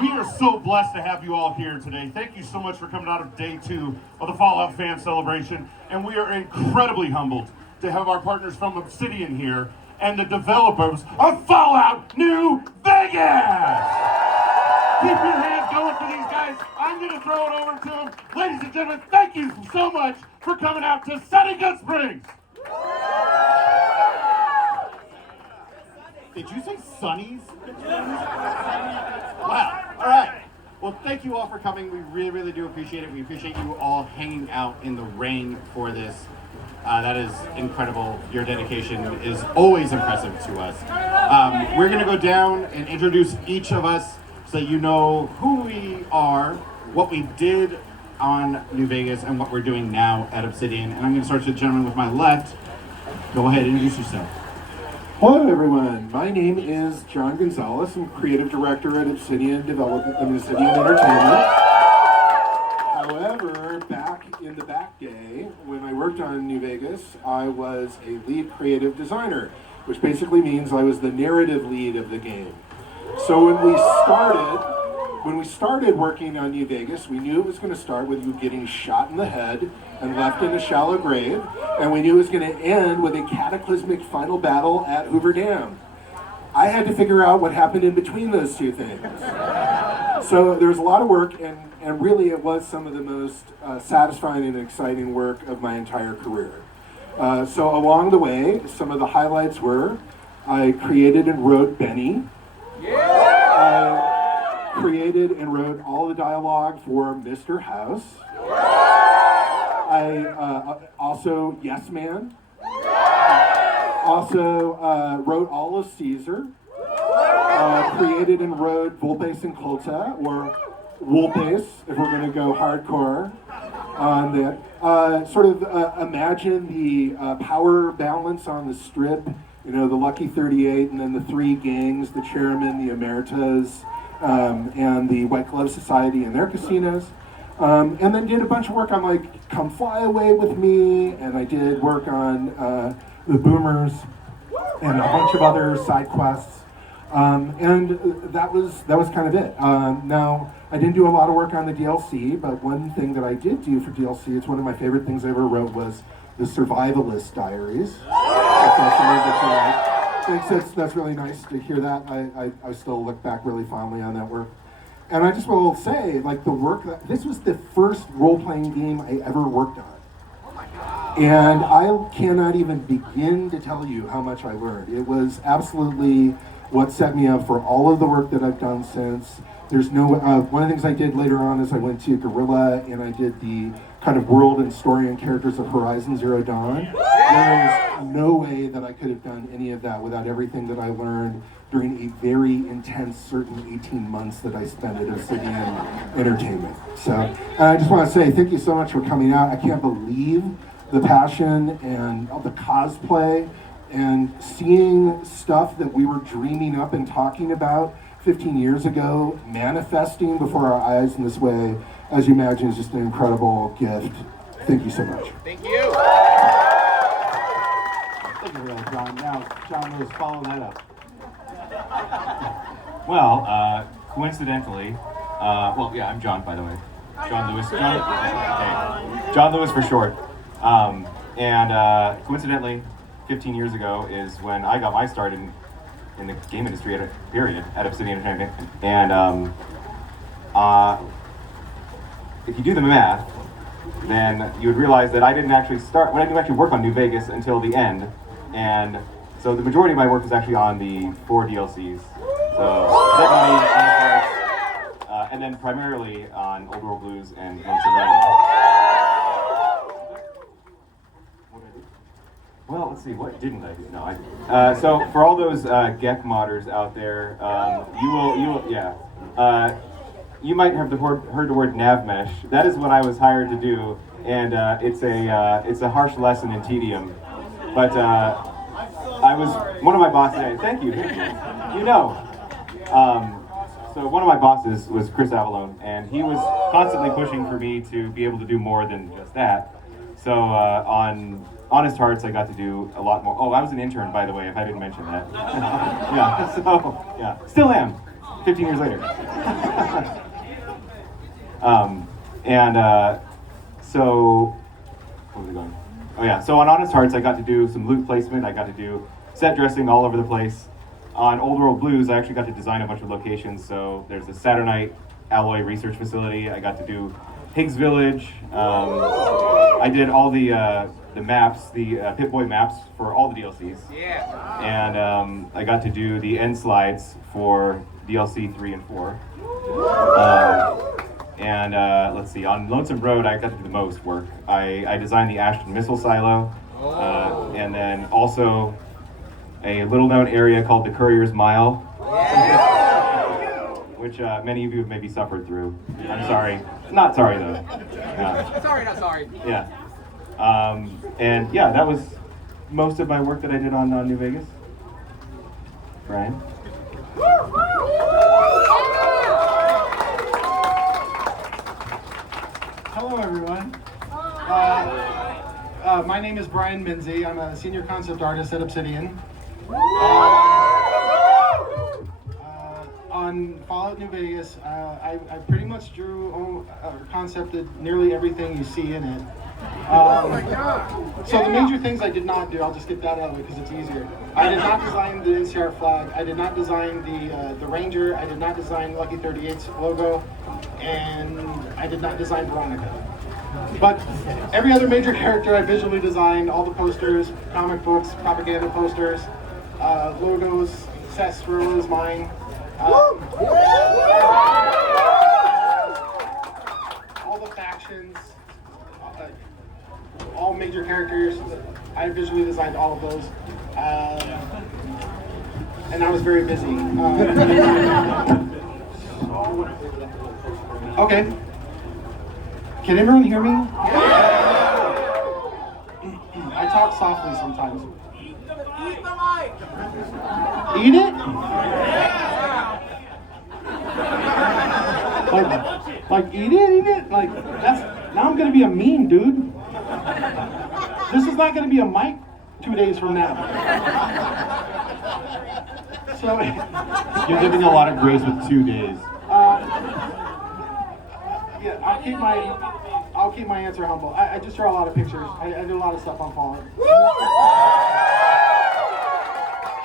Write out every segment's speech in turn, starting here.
We are so blessed to have you all here today. Thank you so much for coming out of day 2 of the Fallout fan celebration. And we are incredibly humbled to have our partners from Obsidian here and the developers of Fallout New Vegas. Keep your hands going for these guys. I'm going to throw it over to them. Ladies and gentlemen, thank you so much for coming out to sunny Goodsprings. Did you say Sunnies? Wow. All right. Well, thank you all for coming. We really, really do appreciate it. We appreciate you all hanging out in the rain for this. That is incredible. Your dedication is always impressive to us. We're going to go down and introduce each of us so that you know who we are, what we did on New Vegas, and what we're doing now at Obsidian. And I'm going to start with the gentleman with my left. Go ahead and introduce yourself. Hello everyone, my name is John Gonzalez. I'm Creative Director at Obsidian Development and Obsidian Entertainment. However, back in the back day, when I worked on New Vegas, I was a lead creative designer, which basically means I was the narrative lead of the game. So when we started working on New Vegas, we knew it was going to start with you getting shot in the head and left in a shallow grave, and we knew it was going to end with a cataclysmic final battle at Hoover Dam. I had to figure out what happened in between those two things. So there was a lot of work, and really it was some of the most satisfying and exciting work of my entire career. So along the way, some of the highlights were, I created and wrote Benny. I created and wrote all the dialogue for Mr. House. I also Yes Man. Also wrote all of Caesar. Created and wrote Volpace and Colta, or Wolpace, if we're going to go hardcore on that. Sort of imagine the power balance on the strip. You know, the Lucky 38, and then the 3 gangs, the Chairmen, the Emeritus, and the White Glove Society and their casinos. And then did a bunch of work on, like, Come Fly Away With Me, and I did work on the Boomers, and a bunch of other side quests. And that was kind of it. Now, I didn't do a lot of work on the DLC, but one thing that I did do for DLC, it's one of my favorite things I ever wrote, was the Survivalist Diaries. Thanks, that's really nice to hear that. I still look back really fondly on that work. And I just will say, like, the work, this was the first role-playing game I ever worked on. And I cannot even begin to tell you how much I learned. It was absolutely what set me up for all of the work that I've done since. There's no, one of the things I did later on is I went to Guerrilla and I did the kind of world and story and characters of Horizon Zero Dawn. There is no way that I could have done any of that without everything that I learned during a very intense certain 18 months that I spent at Obsidian Entertainment. So I just want to say thank you so much for coming out. I can't believe the passion and all the cosplay and seeing stuff that we were dreaming up and talking about 15 years ago, manifesting before our eyes in this way, as you imagine, is just an incredible gift. Thank you so much. Thank you. Thank you for that, John. Now, John Lewis, follow that up. Well, coincidentally, I'm John, by the way. John Lewis. John Lewis for short. Coincidentally, 15 years ago is when I got my start in the game industry at Obsidian Entertainment. And if you do the math, then you would realize that I didn't actually work on New Vegas until the end. And so the majority of my work was actually on the 4 DLCs. So Dead Money, Anarchs, and then primarily on Old World Blues and Once Well, let's see, what didn't I do? No, I did. So for all those Gek modders out there, you might have heard the word nav mesh. That is what I was hired to do, and it's a harsh lesson in tedium. But I was one of my bosses. Thank you. You know. So one of my bosses was Chris Avalone, and he was constantly pushing for me to be able to do more than just that. So on Honest Hearts, I got to do a lot more. Oh, I was an intern, by the way, if I didn't mention that. Still am. 15 years later. So, where was I going? Oh yeah, so on Honest Hearts, I got to do some loot placement. I got to do set dressing all over the place. On Old World Blues, I actually got to design a bunch of locations. So there's the Saturnite Alloy Research Facility. I got to do Higgs Village. I did all the maps, the Pip-Boy maps for all the DLCs. Yeah. And I got to do the end slides for DLC 3 and 4. Let's see, on Lonesome Road, I got to do the most work. I designed the Ashton missile silo, and then also a little-known area called the Courier's Mile, which many of you have maybe suffered through. I'm sorry. Not sorry, though. Sorry, not sorry. Yeah. And yeah, that was most of my work that I did on New Vegas. Brian? Hello, everyone. My name is Brian Menze. I'm a senior concept artist at Obsidian. On Fallout New Vegas, I pretty much drew or concepted nearly everything you see in it. So the major things I did not do, I'll just get that out of it because it's easier. I did not design the NCR flag. I did not design the Ranger. I did not design Lucky 38's logo. And I did not design Veronica. But every other major character I visually designed, all the posters, comic books, propaganda posters, logos, Seth's role is mine. All the factions, all major characters, I visually designed all of those. And I was very busy. Okay. Can everyone hear me? I talk softly sometimes. Eat the mic! Eat it? Like eat it? Like that's now I'm gonna be a meme, dude. This is not gonna be a mic 2 days from now. So You're giving a lot of grace with 2 days. Yeah, I'll keep my answer humble. I just draw a lot of pictures. I do a lot of stuff on Fallout.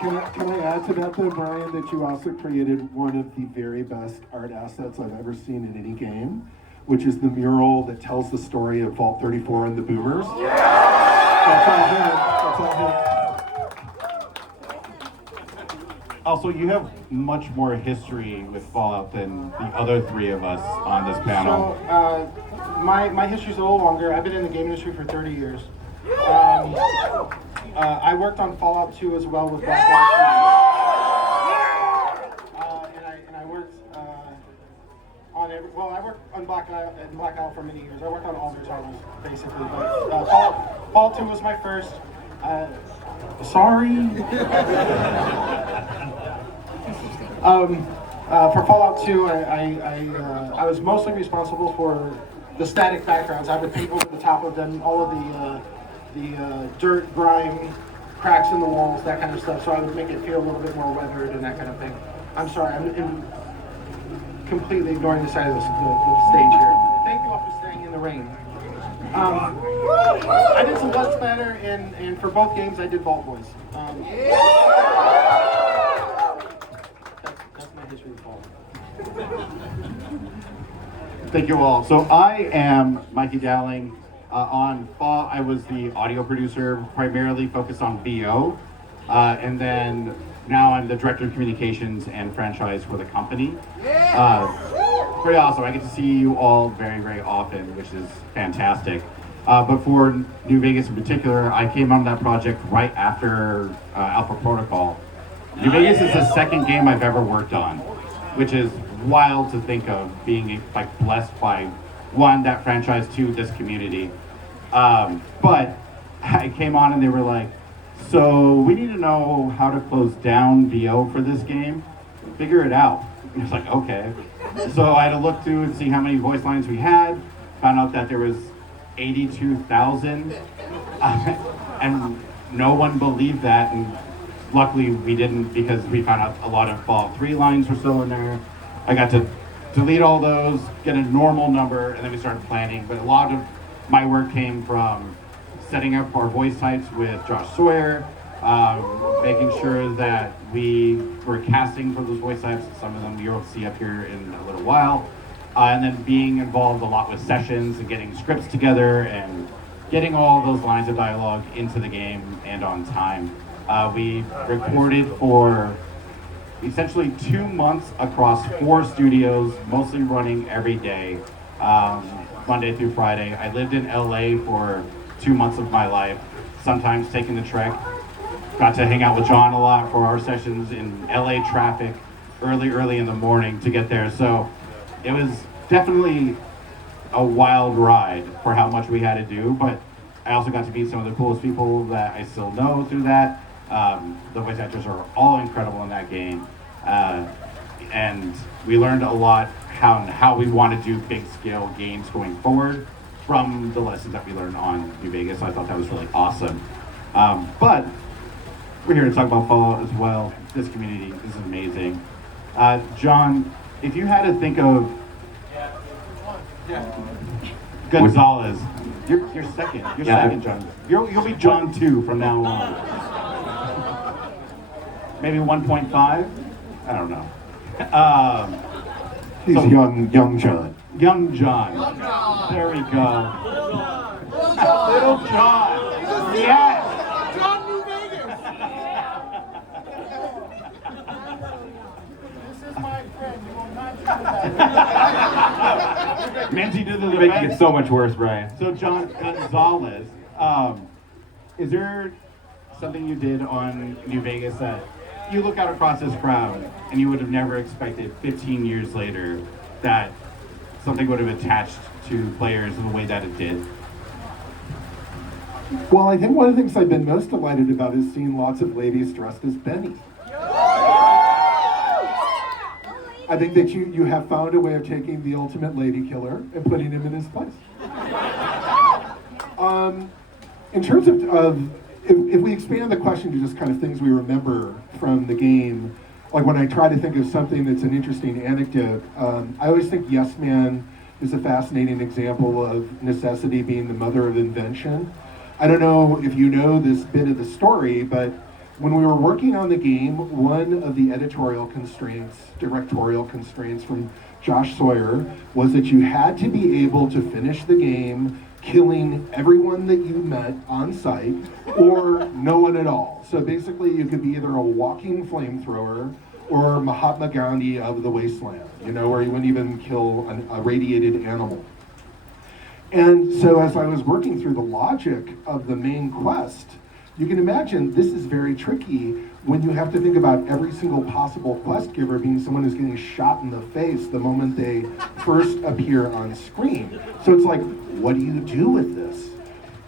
Can I add to that though, Brian, that you also created one of the very best art assets I've ever seen in any game, which is the mural that tells the story of Vault 34 and the Boomers. That's all him. That's all him. Also, you have much more history with Fallout than the other three of us on this panel. So, my history's a little longer. I've been in the game industry for 30 years. I worked on Fallout 2 as well with Black Ops. And I worked on I worked on Black Isle for many years. I worked on all their titles, basically. But Fallout 2 was my first. Sorry. For Fallout 2, I was mostly responsible for the static backgrounds. I would paint over the top of them, all of the dirt, grime, cracks in the walls, that kind of stuff. So I would make it feel a little bit more weathered and that kind of thing. I'm sorry, I'm completely ignoring the side of the stage here. Thank you all for staying in the rain. I did some Blood Splatter, and for both games I did Vault Boys. That's my history of Fallout. Thank you all. So I am Mikey Dowling. On Fallout, I was the audio producer, primarily focused on VO. And then now I'm the director of communications and franchise for the company. Pretty awesome. I get to see you all very, very often, which is fantastic. But for New Vegas in particular, I came on that project right after Alpha Protocol. New Vegas is the second game I've ever worked on, which is wild to think of, being like blessed by one, that franchise, two, this community. But I came on and they were like, so we need to know how to close down VO for this game. Figure it out. And I was like, okay. So I had to look through and see how many voice lines we had. Found out that there was 82,000. And no one believed that. And luckily we didn't, because we found out a lot of Fallout 3 lines were still in there. I got to delete all those, get a normal number, and then we started planning. But a lot of my work came from setting up our voice types with Josh Sawyer, making sure that we were casting for those voice types. Some of them you'll see up here in a little while. And then being involved a lot with sessions and getting scripts together and getting all those lines of dialogue into the game and on time. We recorded for essentially 2 months across 4 studios, mostly running every day, Monday through Friday. I lived in LA for 2 months of my life, sometimes taking the trek. Got to hang out with John a lot for our sessions in LA traffic, early in the morning to get there. So it was definitely a wild ride for how much we had to do, but I also got to meet some of the coolest people that I still know through that. The voice actors are all incredible in that game, and we learned a lot how we want to do big scale games going forward from the lessons that we learned on New Vegas. So I thought that was really awesome. But we're here to talk about Fallout as well. This community is amazing. John, if you had to think of Gonzalez, you're second. You're second, John. You'll be John 2 from now on. Maybe 1.5? I don't know. He's so- young John. Young John. There we go. Little John. Yes. John New Vegas. This is my friend. You will not do that. Menze did the You're making defense. it so much worse, Brian. So John Gonzalez, is there something you did on New Vegas that you look out across this crowd and you would have never expected 15 years later that something would have attached to players in the way that it did? Well, I think one of the things I've been most delighted about is seeing lots of ladies dressed as Benny. I think that you have found a way of taking the ultimate lady killer and putting him in his place. In terms of if we expand the question to just kind of things we remember from the game, like when I try to think of something that's an interesting anecdote, I always think Yes Man is a fascinating example of necessity being the mother of invention. I don't know if you know this bit of the story, but when we were working on the game, one of the editorial constraints, directorial constraints from Josh Sawyer was that you had to be able to finish the game killing everyone that you met on site or no one at all. So basically you could be either a walking flamethrower or Mahatma Gandhi of the wasteland, where you wouldn't even kill a radiated animal. And so as I was working through the logic of the main quest, you can imagine this is very tricky when you have to think about every single possible quest giver being someone who's getting shot in the face the moment they first appear on screen. So it's like, what do you do with this?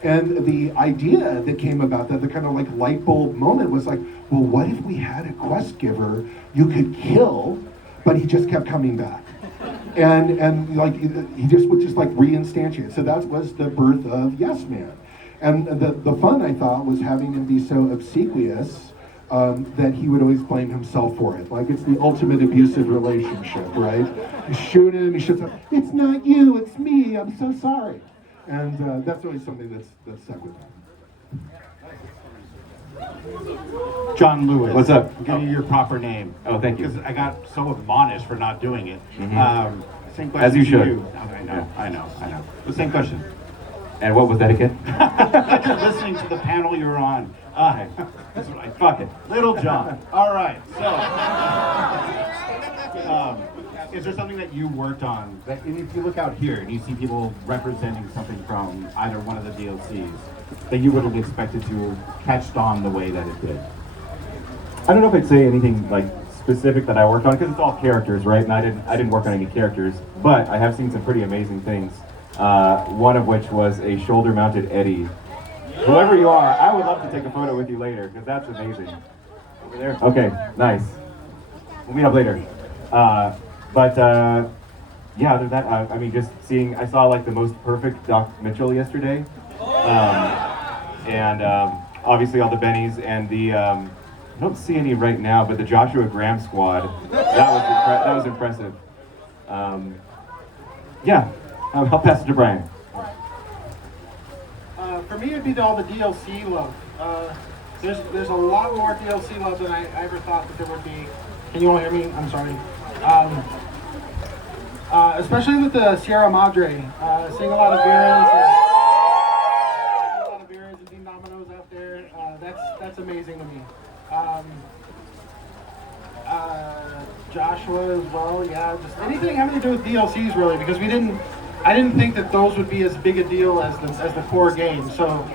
And the idea that came about that, the kind of like light bulb moment was like, well, what if we had a quest giver you could kill, but he just kept coming back? And like he just would just like reinstantiate. So that was the birth of Yes Man. And the fun, I thought, was having him be so obsequious that he would always blame himself for it. Like it's the ultimate abusive relationship, right? You shoot him, he shoots up, it's not you, it's me, I'm so sorry. And that's always something that's stuck with me. John Lewis. What's up? I'll give you your proper name. Oh, thank you. Because I got so admonished for not doing it. Same question As you to should. I know. The same question. And what was that again? You're listening to the panel you're on. That's what I fuck it. Little John. All right. So, is there something that you worked on that, and if you look out here and you see people representing something from either one of the DLCs that you would have expected to catch on the way that it did? I don't know if I'd say anything like specific that I worked on because it's all characters, right? And I didn't work on any characters, but I have seen some pretty amazing things. One of which was a shoulder-mounted Eddie. Whoever you are, I would love to take a photo with you later because that's amazing. Over there. Okay, nice. We'll meet up later. Yeah, other than that, I mean, just seeing, I saw like the most perfect Doc Mitchell yesterday. Obviously all the bennies and the don't see any right now, but the Joshua Graham squad, that was impressive. Yeah, I'll pass it to Brian. For me, it'd be all the DLC love. There's a lot more DLC love than I ever thought that there would be. Can you all hear me? I'm sorry. Especially with the Sierra Madre, seeing a lot of Veras and Dean Dominoes out there. That's amazing to me. Joshua as well, yeah. Just anything having to do with DLCs really, because I didn't think that those would be as big a deal as the core game. So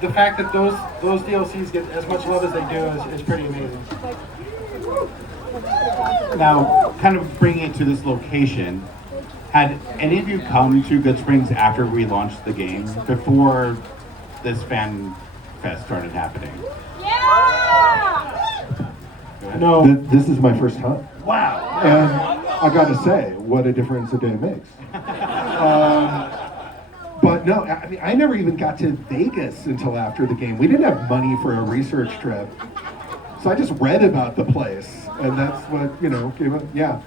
the fact that those DLCs get as much love as they do is pretty amazing. Now, kind of bringing it to this location, had any of you come to Goodsprings after we launched the game, before this fan fest started happening? No, this is my first time. Wow. And I gotta say, what a difference a day makes. But no, I mean, I never even got to Vegas until after the game. We didn't have money for a research trip. So I just read about the place, and that's what, gave it, yeah.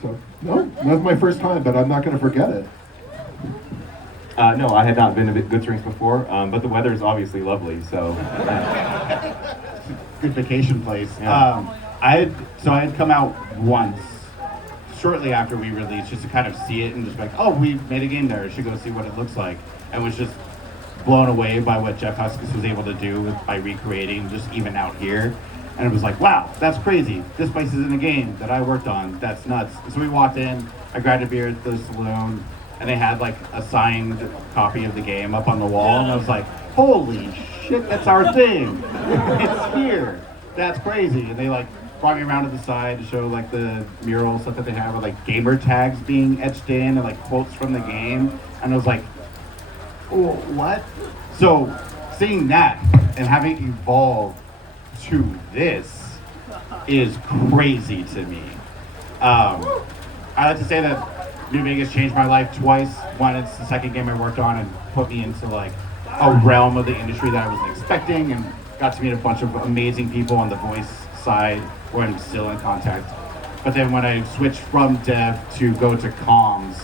So, no, that was my first time, but I'm not gonna forget it. No, I had not been to Goodsprings before, but the weather is obviously lovely, so. Good vacation place. Yeah. I had come out once, shortly after we released, just to kind of see it and just like, oh, we made a game there, I should go see what it looks like. And was just blown away by what Jeff Huskis was able to do by recreating just even out here. And it was like, wow, that's crazy. This place is in a game that I worked on. That's nuts. So we walked in, I grabbed a beer at the saloon, and they had like a signed copy of the game up on the wall, and I was like, holy shit, that's our thing. It's here. That's crazy. And they like brought me around to the side to show like the mural stuff that they have with like gamer tags being etched in and like quotes from the game. And I was like, oh, what? So seeing that and having it evolve to this is crazy to me. I like to say that New Vegas changed my life twice. One, it's the second game I worked on and put me into like a realm of the industry that I wasn't expecting, and got to meet a bunch of amazing people on the voice side where I'm still in contact. But then when I switched from dev to go to comms,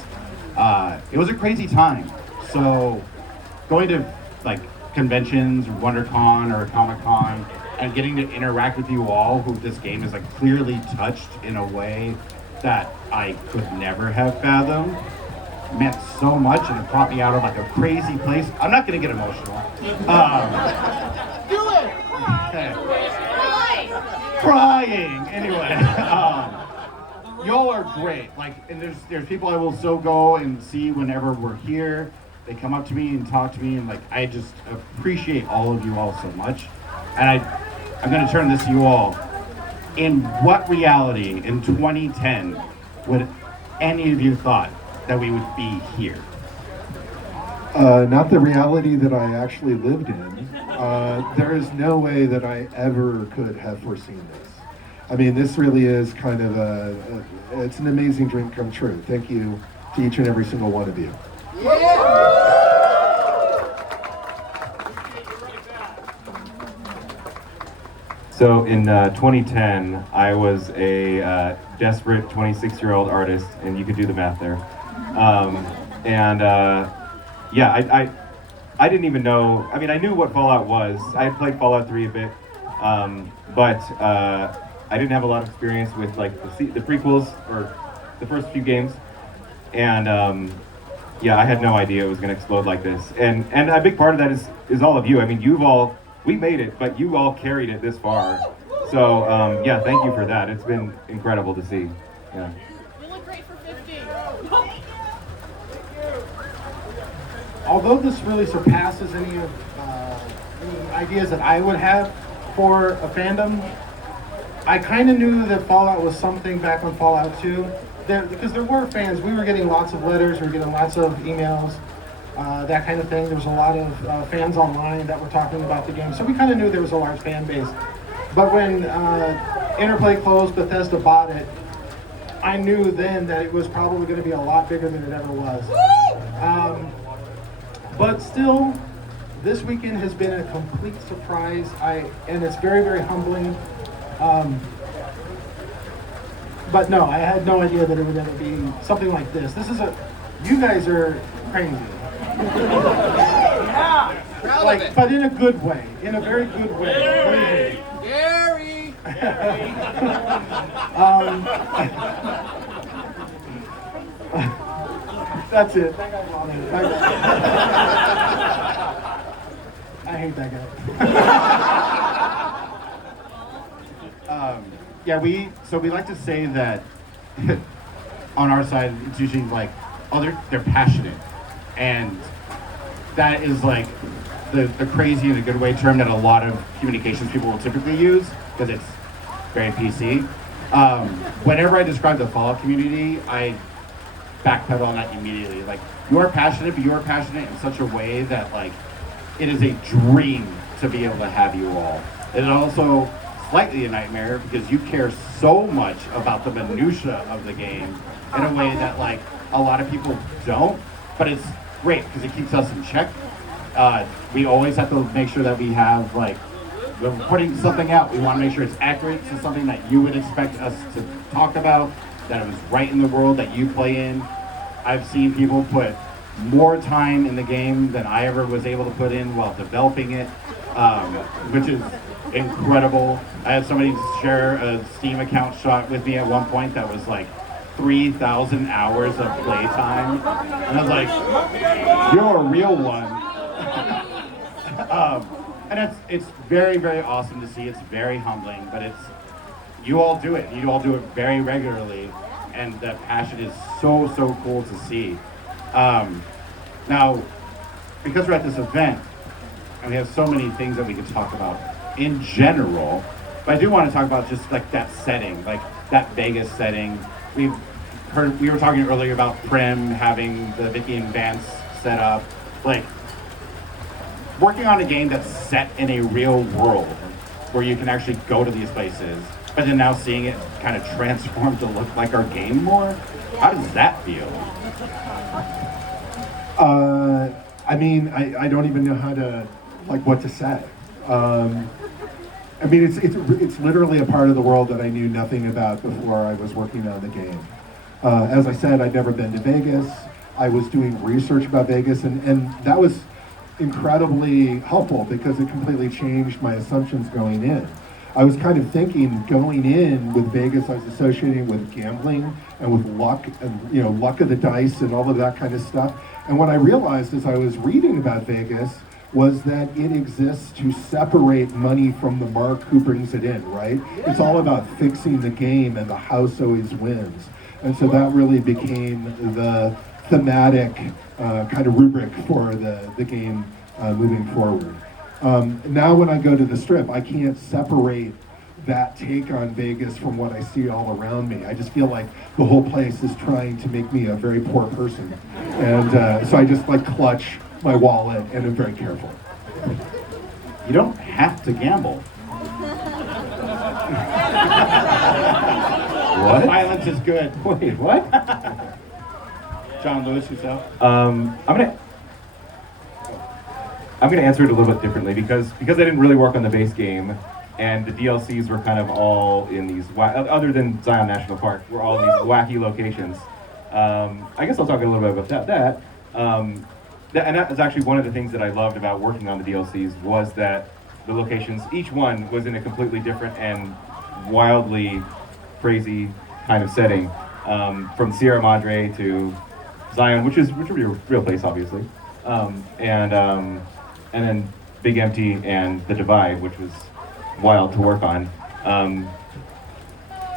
it was a crazy time. So going to like conventions, WonderCon or Comic-Con, and getting to interact with you all who this game is like clearly touched in a way that I could never have fathomed meant so much, and it brought me out of like a crazy place. I'm not gonna get emotional. Do it! Crying anyway. Y'all are great. Like, and there's people I will so go and see whenever we're here. They come up to me and talk to me, and like I just appreciate all of you all so much. And I'm gonna turn this to you all. In what reality in 2010 would any of you thought that we would be here? Not the reality that I actually lived in. There is no way that I ever could have foreseen this. I mean, this really is kind of it's an amazing dream come true. Thank you to each and every single one of you. So in 2010, I was a desperate 26-year-old artist, and you could do the math there. Yeah, I didn't even know. I mean, I knew what Fallout was. I had played Fallout 3 a bit, but I didn't have a lot of experience with like the prequels or the first few games, and yeah, I had no idea it was going to explode like this. And a big part of that is all of you. I mean, we made it, but you all carried it this far. So yeah, thank you for that. It's been incredible to see. Yeah. You look great for 50. Although this really surpasses any ideas that I would have for a fandom, I kind of knew that Fallout was something back on Fallout 2. Because there were fans. We were getting lots of letters, we were getting lots of emails, that kind of thing. There was a lot of fans online that were talking about the game. So we kind of knew there was a large fan base. But when Interplay closed, Bethesda bought it, I knew then that it was probably going to be a lot bigger than it ever was. But still, this weekend has been a complete surprise, and it's very, very humbling But no, I had no idea that it would ever be something like this. You guys are crazy. Yeah. Proud of Like, it. but in a good way, in a very good way. Gary. That's it. That guy's on it. I hate that guy. Yeah, we like to say that on our side, it's usually like, oh, they're passionate, and that is like the crazy in a good way term that a lot of communications people will typically use because it's very PC. Whenever I describe the Fallout community, I backpedal on that immediately. Like, you are passionate, but you are passionate in such a way that like it is a dream to be able to have you all. It is also slightly a nightmare because you care so much about the minutia of the game in a way that like a lot of people don't, but it's great because it keeps us in check. We always have to make sure that we have like, when we're putting something out, we want to make sure it's accurate to something that you would expect us to talk about, that it was right in the world that you play in. I've seen people put more time in the game than I ever was able to put in while developing it, which is incredible. I had somebody share a Steam account shot with me at one point that was like 3,000 hours of playtime, and I was like, "You're a real one." And it's very, very awesome to see. It's very humbling, but you all do it. You all do it very regularly, and the passion is so cool to see. Now, because we're at this event, and we have so many things that we can talk about in general, but I do want to talk about just like that setting, like that Vegas setting. We were talking earlier about Prim having the Vicky and Vance set up, like working on a game that's set in a real world where you can actually go to these places, but then now seeing it kind of transform to look like our game more. How does that feel? I mean, I don't even know how to, like, what to say. I mean, it's literally a part of the world that I knew nothing about before I was working on the game. As I said, I'd never been to Vegas. I was doing research about Vegas, and that was incredibly helpful because it completely changed my assumptions going in. I was kind of thinking going in with Vegas, I was associating with gambling and with luck and, luck of the dice and all of that kind of stuff. And what I realized as I was reading about Vegas was that it exists to separate money from the mark who brings it in, right? It's all about fixing the game and the house always wins. And so that really became the thematic kind of rubric for the game moving forward. Now when I go to the Strip, I can't separate that take on Vegas from what I see all around me. I just feel like the whole place is trying to make me a very poor person. And so I just like clutch my wallet and I'm very careful. You don't have to gamble. What? Violence is good. Wait, what? John Lewis, yourself? I'm gonna answer it a little bit differently because I didn't really work on the base game, and the DLCs were kind of all in these other than Zion National Park, were all in these wacky locations. I guess I'll talk a little bit about that. And that was actually one of the things that I loved about working on the DLCs was that the locations, each one was in a completely different and wildly crazy kind of setting, from Sierra Madre to Zion, which would be a real place, obviously, and then Big Empty and the Divide, which was wild to work on.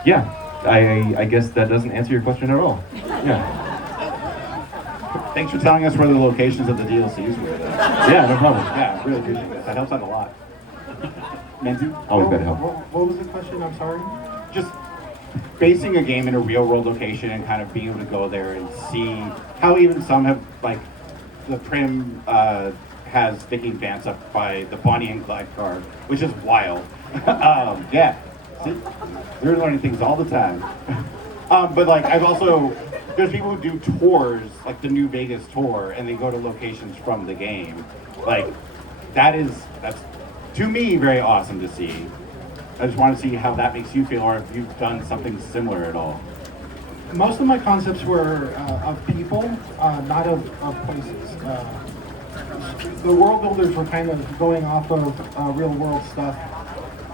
Yeah, I guess that doesn't answer your question at all. Yeah. Thanks for telling us where the locations of the DLCs were. Yeah, no problem. Yeah, really appreciate it. That helps out a lot. Menze? Always gotta help. What was the question? I'm sorry. Just basing a game in a real world location and kind of being able to go there and see how even some have, like, the Prim has Vicky and Vance up by the Bonnie and Clyde car, which is wild. Yeah, see, we're learning things all the time. But like, there's people who do tours, like the New Vegas tour, and they go to locations from the game. Like, that's to me very awesome to see. I just want to see how that makes you feel, or if you've done something similar at all. Most of my concepts were of people, not of places. The world builders were kind of going off of real world stuff,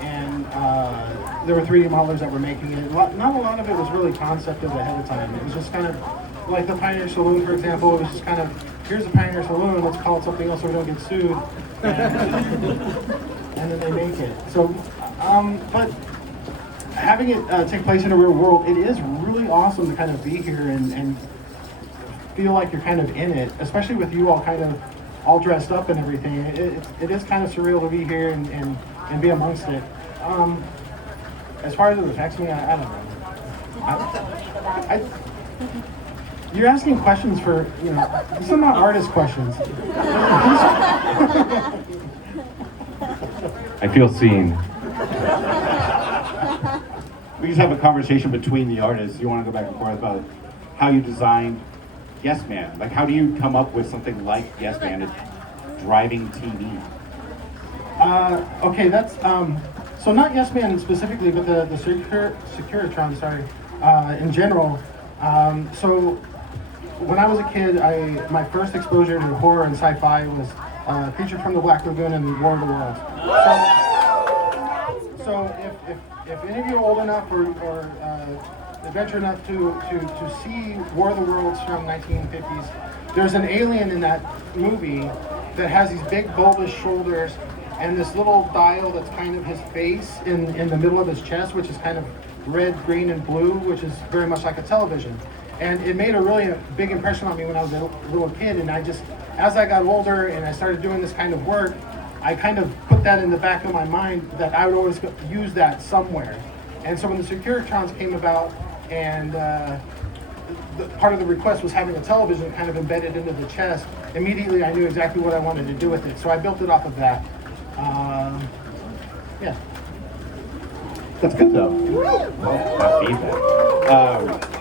and there were 3D modelers that were making it. Not a lot of it was really concepted ahead of time. It was just kind of like the Pioneer Saloon, for example. It was just kind of, here's the Pioneer Saloon, let's call it something else so we don't get sued. And then they make it. So, but having it take place in a real world, it is really awesome to kind of be here and feel like you're kind of in it, especially with you all kind of all dressed up and everything. It is kind of surreal to be here and be amongst it. As far as it affects me, I don't know. You're asking questions for, you know, these are not artist questions. I feel seen. We just have a conversation between the artists. You want to go back and forth about how you designed Yes Man? Like, how do you come up with something like Yes Man as driving TV? Okay, that's so not Yes Man specifically, but the Securitron, sorry, in general. So when I was a kid, my first exposure to horror and sci-fi was Creature from the Black Lagoon and War of the Worlds. So if any of you are old enough or adventure enough to see War of the Worlds from 1950s, there's an alien in that movie that has these big bulbous shoulders and this little dial that's kind of his face in the middle of his chest, which is kind of red, green, and blue, which is very much like a television. And it made a really big impression on me when I was a little kid, and I just, as I got older and I started doing this kind of work, I kind of put that in the back of my mind that I would always use that somewhere. And so when the Securitrons came about, and part of the request was having a television kind of embedded into the chest, immediately I knew exactly what I wanted to do with it. So I built it off of that. Yeah. That's good though. That feedback.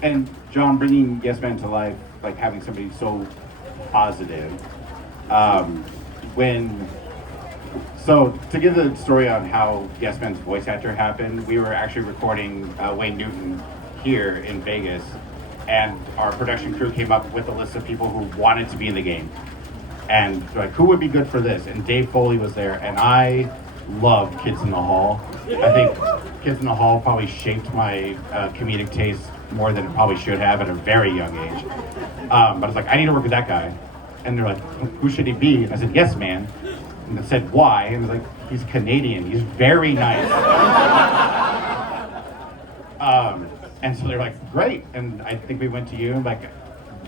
And John, bringing Yes Man to life, like having somebody so positive. So to give the story on how Yes Man's voice actor happened, we were actually recording Wayne Newton here in Vegas, and our production crew came up with a list of people who wanted to be in the game. And like, who would be good for this? And Dave Foley was there, and I loved Kids in the Hall. I think Kids in the Hall probably shaped my comedic taste more than it probably should have at a very young age. But I was like, I need to work with that guy. And they're like, who should he be? And I said, Yes Man. And they said, why? And I was like, he's Canadian. He's very nice. And so they're like, great. And I think we went to you and like,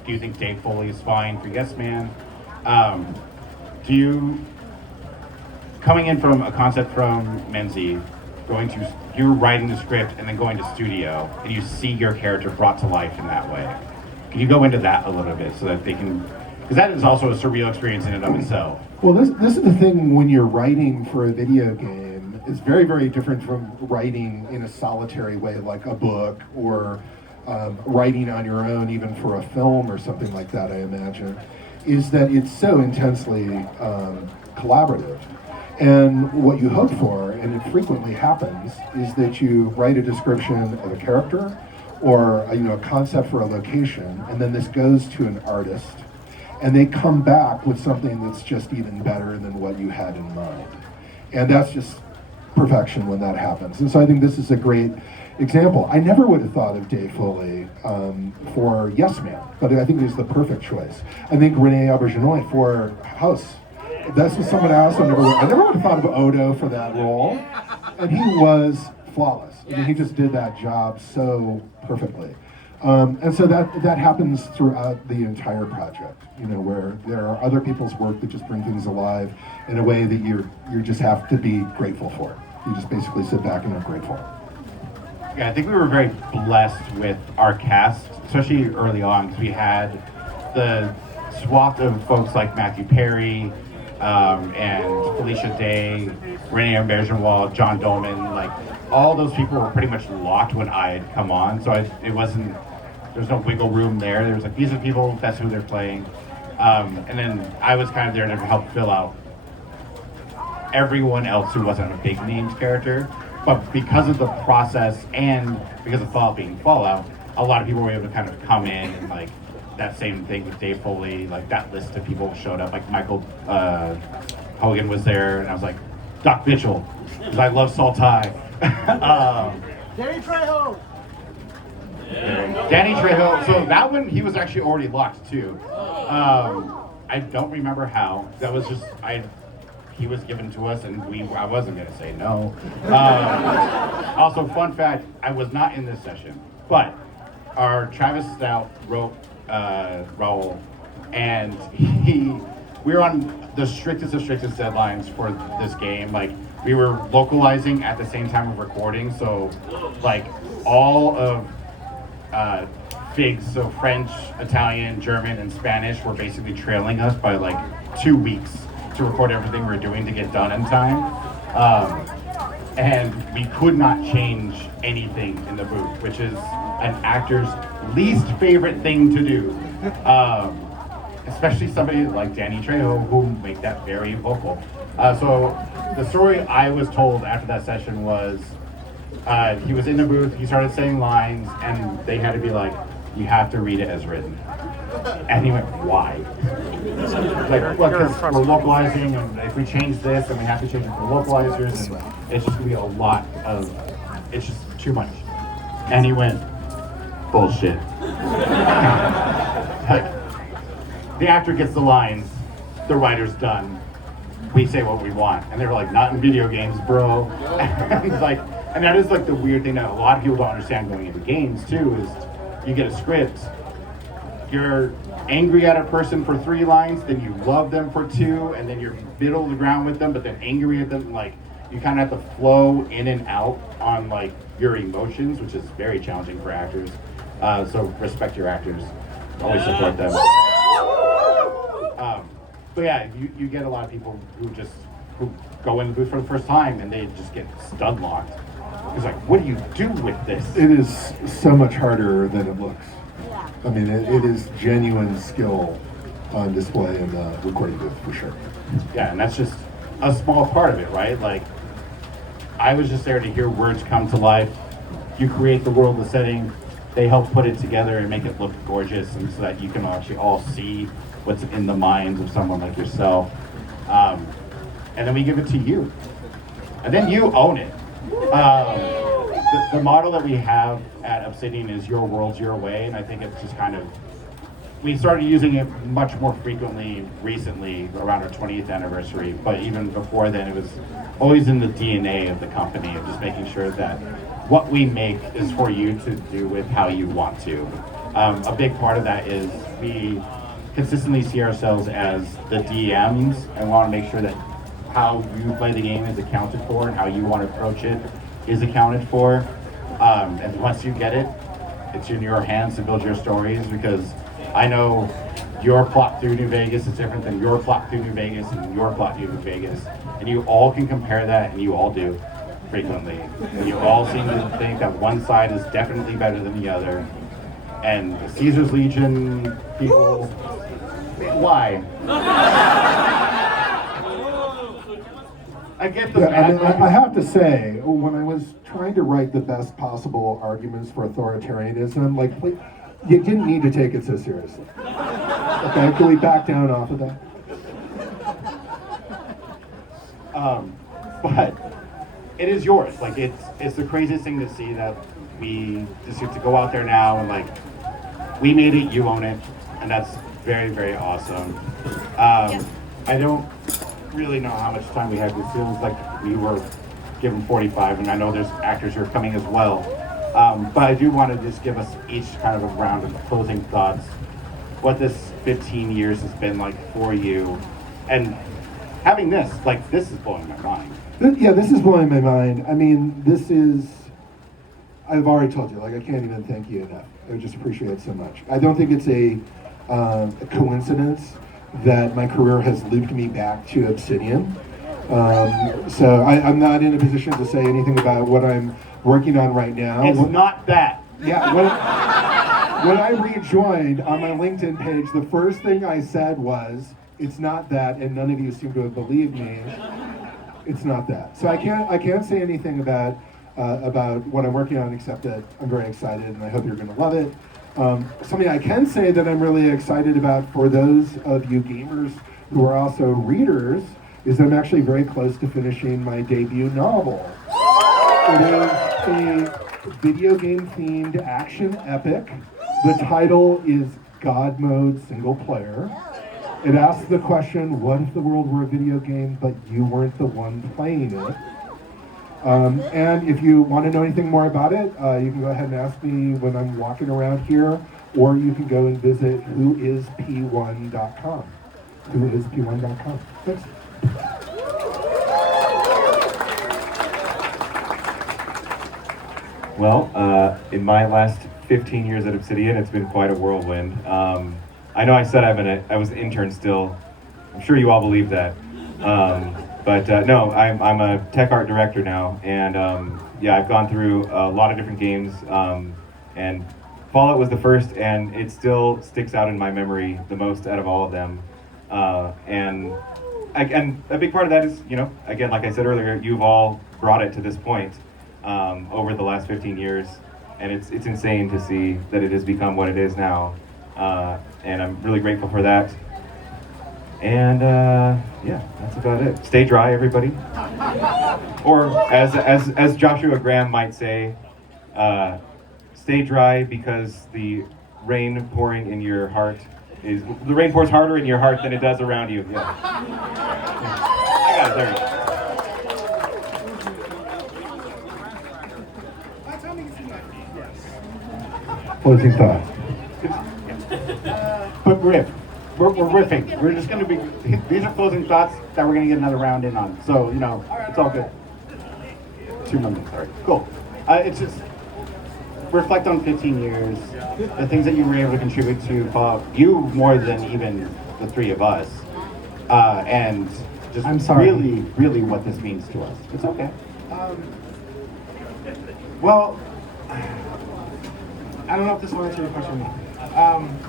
do you think Dave Foley is fine for Yes Man? Coming in from a concept from Menze, you're writing the script and then going to studio, and you see your character brought to life in that way. Can you go into that a little bit so that they can, because that is also a surreal experience in and of itself. Well, this is the thing when you're writing for a video game. It's very, very different from writing in a solitary way, like a book, or writing on your own, even for a film or something like that, I imagine, is that it's so intensely collaborative. And what you hope for, and it frequently happens, is that you write a description of a character or a concept for a location, and then this goes to an artist, and they come back with something that's just even better than what you had in mind. And that's just perfection when that happens. And so I think this is a great example. I never would have thought of Dave Foley for Yes Man, but I think he's the perfect choice. I think Rene Auberjonois for House. That's what someone asked. I never would have thought of Odo for that role. And he was flawless. I mean, he just did that job so perfectly. And so that happens throughout the entire project, where there are other people's work that just bring things alive in a way that you just have to be grateful for. You just basically sit back and are grateful. Yeah, I think we were very blessed with our cast, especially early on, because we had the swath of folks like Matthew Perry, and Felicia Day, Rene Auberjonois, John Dolman, like all those people were pretty much locked when I had come on. So there's no wiggle room there. There was like, these are people, that's who they're playing. And then I was kind of there to help fill out everyone else who wasn't a big named character. But because of the process and because of Fallout being Fallout, a lot of people were able to kind of come in and like that same thing with Dave Foley, like that list of people showed up. Like Michael Hogan was there, and I was like, Doc Mitchell, because I love Saltai. Danny Trejo. Danny Trejo. So that one, he was actually already locked too. I don't remember how. That was just he was given to us, and I wasn't gonna say no. Also, fun fact: I was not in this session, but our Travis Stout wrote Raul, and we were on the strictest of strictest deadlines for this game. Like, we were localizing at the same time of recording, so like all of FIGs, so French, Italian, German, and Spanish were basically trailing us by like 2 weeks to record everything we were doing to get done in time. And we could not change anything in the booth, which is an actor's least favorite thing to do. Especially somebody like Danny Trejo, who make that very vocal. So the story I was told after that session was, he was in the booth, he started saying lines, and they had to be like, you have to read it as written. And he went, why? Like, well, because we're localizing, and if we change this, then we have to change it for localizers, and it's just gonna be a lot of, it's just too much. And he went, bullshit. Like, the actor gets the lines, the writer's done, we say what we want. And they're like, not in video games, bro. And it's like, and that is like the weird thing that a lot of people don't understand going into games too, is you get a script, you're angry at a person for 3 lines, then you love them for 2, and then you're middle of the ground with them, but then angry at them. Like, you kind of have to flow in and out on like your emotions, which is very challenging for actors. So respect your actors, always support them. But yeah, you get a lot of people who go in the booth for the first time and they just get stud locked. It's like, what do you do with this? It is so much harder than it looks. I mean, it is genuine skill on display in the recording booth, for sure. Yeah, and that's just a small part of it, right? Like, I was just there to hear words come to life. You create the world, the setting, they help put it together and make it look gorgeous, and so that you can actually all see what's in the minds of someone like yourself. And then we give it to you. And then you own it. The model that we have at Obsidian is your world's your way, and I think it's just kind of, we started using it much more frequently recently around our 20th anniversary, but even before then it was always in the DNA of the company of just making sure that what we make is for you to do with how you want to. A big part of that is we consistently see ourselves as the DMs and want to make sure that how you play the game is accounted for and how you want to approach it is accounted for. And once you get it, it's in your hands to build your stories, because I know your plot through New Vegas is different than your plot through New Vegas and your plot through New Vegas. And you all can compare that, and you all do frequently. And you all seem to think that one side is definitely better than the other. And the Caesar's Legion people, why? I get the I have to say, when I was trying to write the best possible arguments for authoritarianism, like, you didn't need to take it so seriously. Okay, can we back down off of that? But it is yours. Like, it's the craziest thing to see that we just get to go out there now and like, we made it, you own it, and that's very, very awesome. I don't really know how much time we have. It feels like we were given 45, and I know there's actors who are coming as well. But I do want to just give us each kind of a round of closing thoughts. What this 15 years has been like for you, and having this is blowing my mind. Yeah, this is blowing my mind. I mean, I've already told you, like, I can't even thank you enough. I just appreciate it so much. I don't think it's a coincidence that my career has looped me back to Obsidian. So I'm not in a position to say anything about what I'm working on right now. It's not that. Yeah, when I rejoined on my LinkedIn page, the first thing I said was, it's not that, and none of you seem to have believed me. It's not that. So I can't say anything about what I'm working on, except that I'm very excited and I hope you're going to love it. Something I can say that I'm really excited about for those of you gamers who are also readers is I'm actually very close to finishing my debut novel. It is a video game themed action epic. The title is God Mode Single Player. It asks the question, what if the world were a video game but you weren't the one playing it? And if you want to know anything more about it, you can go ahead and ask me when I'm walking around here, or you can go and visit whoisp1.com. Whoisp1.com. Thanks. Well, in my last 15 years at Obsidian, it's been quite a whirlwind. I know I said I was an intern still. I'm sure you all believe that. But no, I'm a tech art director now, and yeah, I've gone through a lot of different games, and Fallout was the first, and it still sticks out in my memory the most out of all of them. And a big part of that is, you know, again, like I said earlier, you've all brought it to this point over the last 15 years, and it's insane to see that it has become what it is now, and I'm really grateful for that. And yeah, that's about it. Stay dry, everybody. Or as Joshua Graham might say, stay dry because the rain pouring in your heart the rain pours harder in your heart than it does around you. Yeah. I got it there. Closing thoughts. But riff. We're riffing. We're just going to be, these are closing thoughts that we're going to get another round in on. So, you know, it's all good. 2 minutes, sorry. Cool. It's just, reflect on 15 years, the things that you were able to contribute to, you more than even the three of us. And just I'm sorry. really, really what this means to us. It's okay. Well, I don't know if this will answer your question.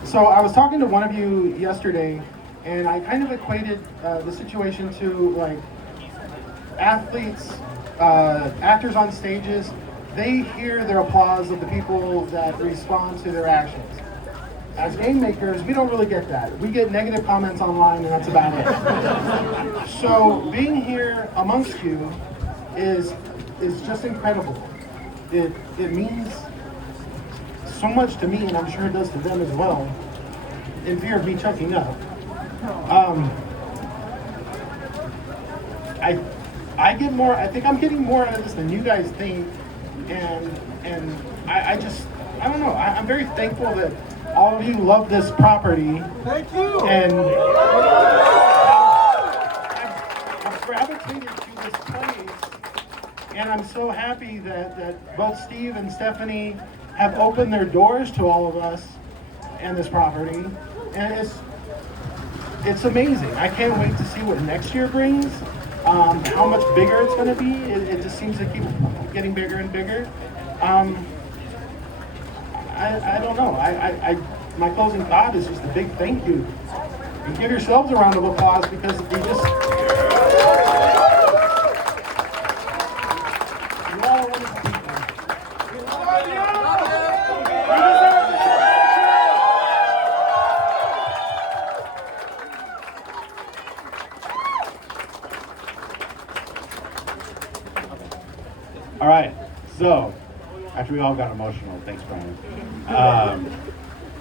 So I was talking to one of you yesterday, and I kind of equated the situation to like athletes, actors on stages. They hear their applause of the people that respond to their actions. As game makers, we don't really get that. We get negative comments online, and that's about it. So being here amongst you is just incredible. It means so much to me, and I'm sure it does to them as well, in fear of me chucking up. I get more, I think I'm getting more out of this than you guys think, and I don't know, I'm very thankful that all of you love this property. Thank you. And I've gravitated to this place, and I'm so happy that both Steve and Stephanie have opened their doors to all of us and this property, and it's amazing. I can't wait to see what next year brings, how much bigger it's going to be. It just seems to keep getting bigger and bigger. I don't know. My closing thought is just a big thank you. And give yourselves a round of applause because you just. You all are wonderful people. All right, so after we all got emotional, thanks, Brian.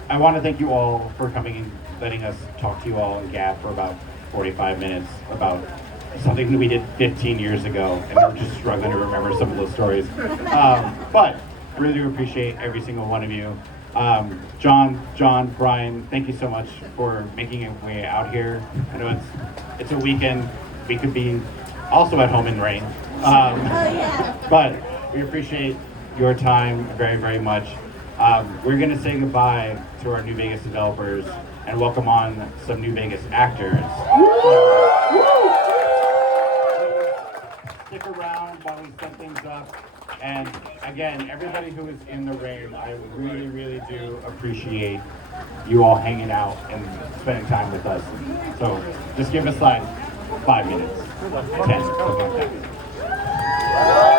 I want to thank you all for coming and letting us talk to you all and gab for about 45 minutes about something that we did 15 years ago, and we're just struggling to remember some of those stories. But I really do appreciate every single one of you. John, Brian, thank you so much for making your way out here. I know it's a weekend. We could be also at home in the rain. But we appreciate your time very, very much. We're going to say goodbye to our New Vegas developers and welcome on some New Vegas actors. Stick around while we set things up. And again, everybody who is in the rain, I really, really do appreciate you all hanging out and spending time with us. So just give us a slide. 5 minutes, 10, something like that.